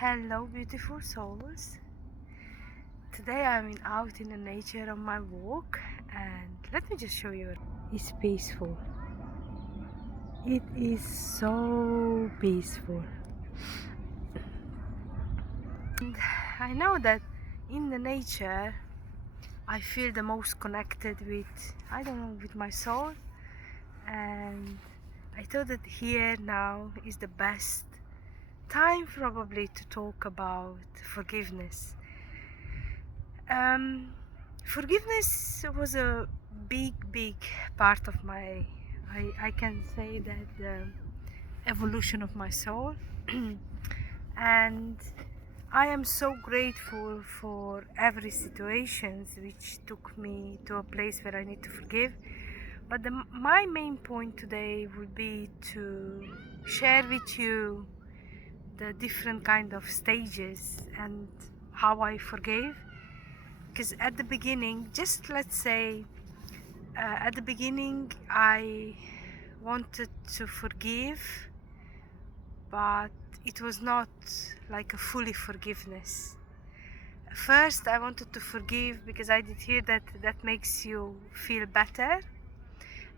Hello, beautiful souls. Today I'm out in the nature on my walk, and let me just show you. It's peaceful. It is so peaceful. And I know that in the nature I feel the most connected with, I don't know, with my soul. And I thought that here now is the best time probably to talk about forgiveness. Forgiveness was a big part of my, I can say that the evolution of my soul. And I am so grateful for every situations which took me to a place where I need to forgive. But my main point today would be to share with you the different kind of stages and how I forgave. Because at the beginning, just let's say, at the beginning I wanted to forgive, but it was not like a fully forgiveness. First I wanted to forgive because I did hear that that makes you feel better,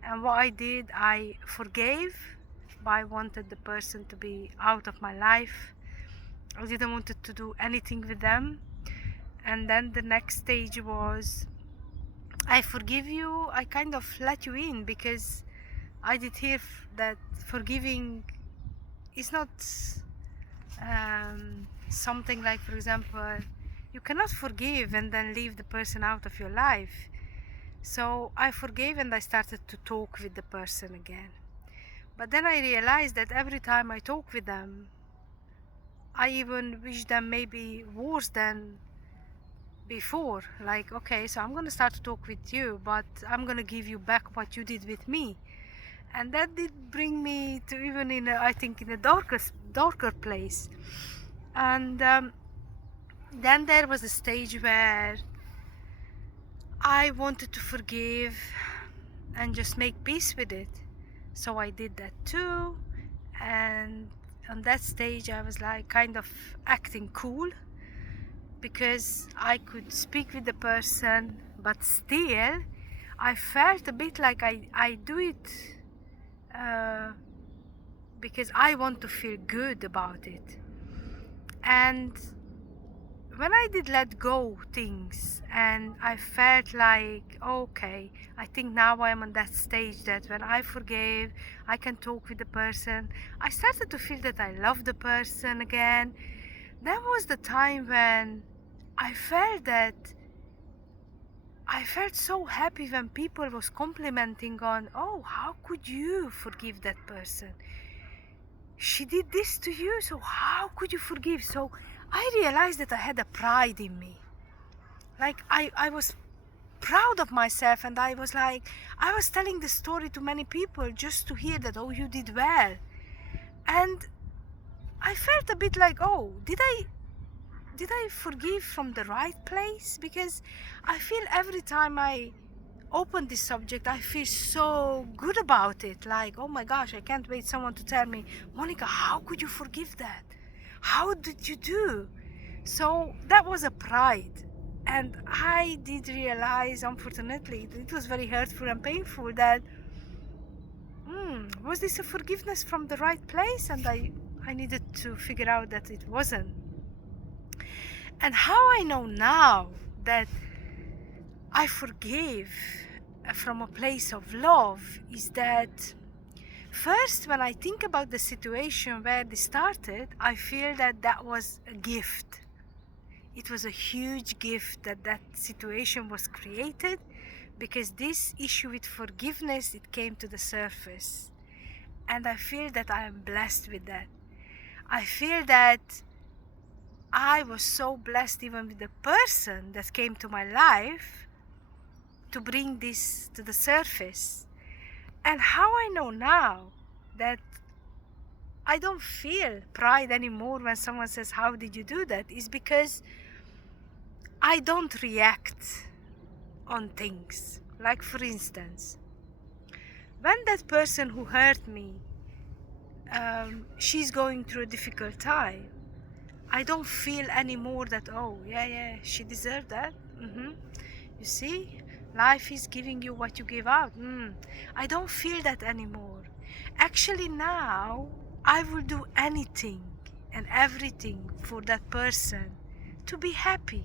and what I did, I forgave, but I wanted the person to be out of my life. I didn't want to do anything with them. And then the next stage was, I forgive you, I kind of let you in, because I did hear that forgiving is not something like, for example, you cannot forgive and then leave the person out of your life. So I forgave and I started to talk with the person again. But then I realized that every time I talk with them, I even wish them maybe worse than before. Like, okay, so I'm gonna start to talk with you, but I'm gonna give you back what you did with me. And that did bring me to even in a, I think in a darker place. And then there was a stage where I wanted to forgive and just make peace with it. So I did that too. And on that stage I was like kind of acting cool, because I could speak with the person, but still I felt a bit like I do it because I want to feel good about it. And when I did let go things, and I felt like, okay, I think now I'm on that stage that when I forgave, I can talk with the person. I started to feel that I love the person again. That was the time when I felt so happy when people was complimenting on, oh, how could you forgive that person? She did this to you, so how could you forgive? So I realized that I had a pride in me. Like I was proud of myself, and I was like, I was telling the story to many people just to hear that, oh, you did well. And I felt a bit like, oh, did I forgive from the right place? Because I feel every time I open this subject, I feel so good about it. Like, oh my gosh, I can't wait someone to tell me, Monica, how could you forgive that? How did you do? So that was a pride. And I did realize, unfortunately, it was very hurtful and painful that, was this a forgiveness from the right place? And I needed to figure out that it wasn't. And how I know now that I forgave from a place of love is that, first, when I think about the situation where this started, I feel that that was a gift. It was a huge gift that that situation was created, because this issue with forgiveness, it came to the surface. And I feel that I am blessed with that. I feel that I was so blessed even with the person that came to my life to bring this to the surface. And how I know now that I don't feel pride anymore when someone says, how did you do that, is because I don't react on things. Like, for instance, when that person who hurt me, she's going through a difficult time, I don't feel anymore that, oh yeah, she deserved that. You see, life is giving you what you give out. I don't feel that anymore. Actually, now I will do anything and everything for that person to be happy.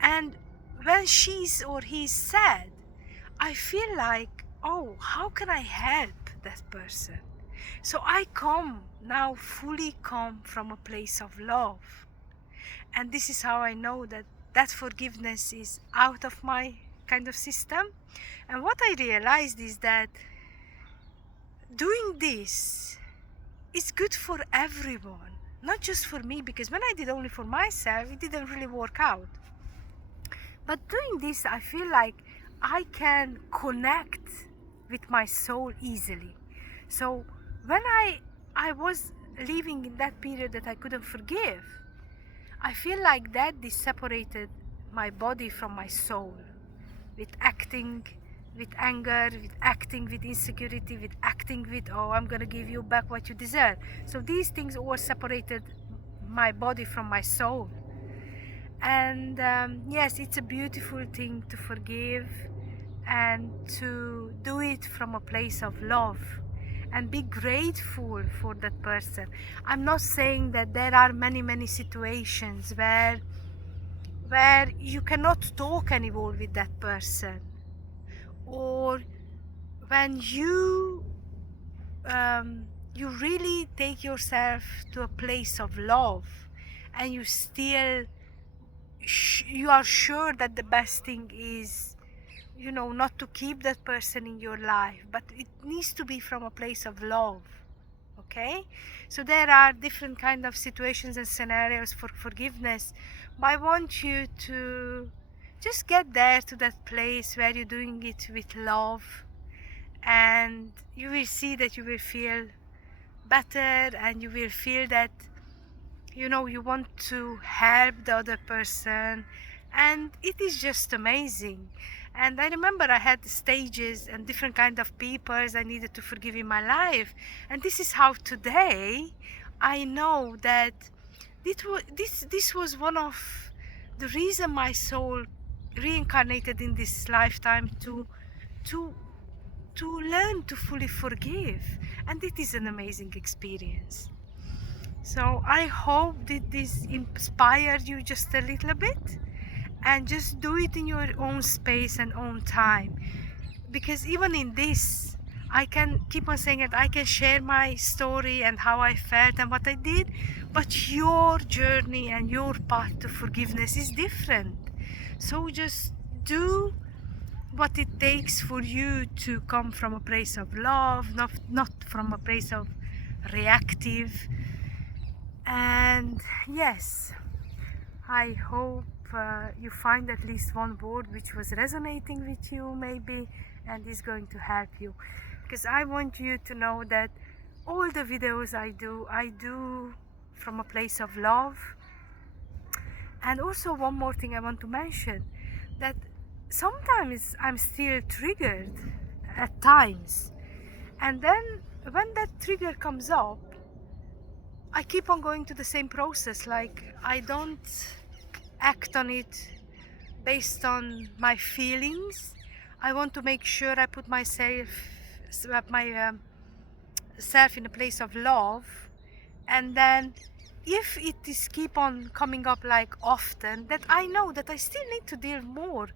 And when she's or he's sad, I feel like, oh, how can I help that person? So I come now, fully come from a place of love. And this is how I know that that forgiveness is out of my kind of system. And what I realized is that doing this is good for everyone, not just for me, because when I did only for myself, it didn't really work out. But doing this, I feel like I can connect with my soul easily. So when I was living in that period that I couldn't forgive, I feel like that this separated my body from my soul, with acting with anger, with acting with insecurity, with acting with, oh, I'm gonna give you back what you deserve. So these things all separated my body from my soul. And yes, it's a beautiful thing to forgive and to do it from a place of love and be grateful for that person. I'm not saying that there are many situations where you cannot talk anymore with that person, or when you really take yourself to a place of love and you still you are sure that the best thing is, not to keep that person in your life, but it needs to be from a place of love. Okay, so there are different kind of situations and scenarios for forgiveness, but I want you to just get there to that place where you're doing it with love, and you will see that you will feel better, and you will feel that you want to help the other person, and it is just amazing. And I remember I had stages and different kind of peoples I needed to forgive in my life, and this is how today I know that this was one of the reason my soul reincarnated in this lifetime to learn to fully forgive, and it is an amazing experience. So I hope that this inspired you just a little bit, and just do it in your own space and own time, because even in this, I can keep on saying it, I can share my story and how I felt and what I did, but your journey and your path to forgiveness is different. So just do what it takes for you to come from a place of love, not from a place of reactive. And yes, I hope you find at least one word which was resonating with you maybe, and is going to help you, because I want you to know that all the videos I do from a place of love. And also one more thing I want to mention, that sometimes I'm still triggered at times, and then when that trigger comes up, I keep on going to the same process. Like, I don't act on it based on my feelings. I want to make sure I put myself self in a place of love, and then if it is keep on coming up like often, that I know that I still need to deal more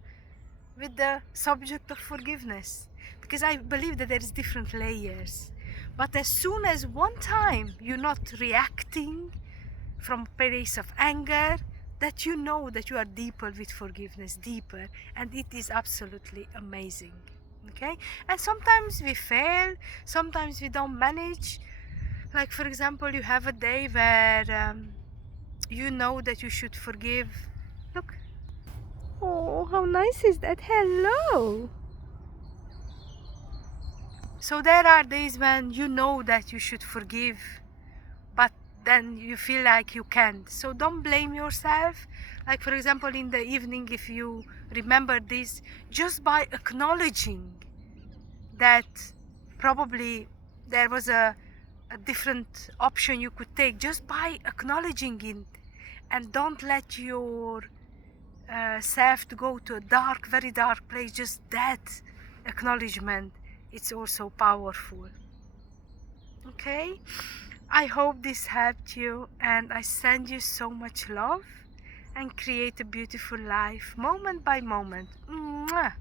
with the subject of forgiveness, because I believe that there is different layers. But as soon as one time you're not reacting from a place of anger, that you know that you are deeper with forgiveness, deeper, and it is absolutely amazing. Okay, and sometimes we fail, sometimes we don't manage. Like, for example, you have a day where you know that you should forgive. Look, oh, how nice is that? Hello. So there are days when you know that you should forgive, but then you feel like you can't. So don't blame yourself. Like, for example, in the evening, if you remember this, just by acknowledging that probably there was a a different option you could take just by acknowledging it, and don't let your self to go to a dark, very dark place. Just that acknowledgement, it's also powerful. Okay, I hope this helped you, and I send you so much love, and create a beautiful life moment by moment. Mwah.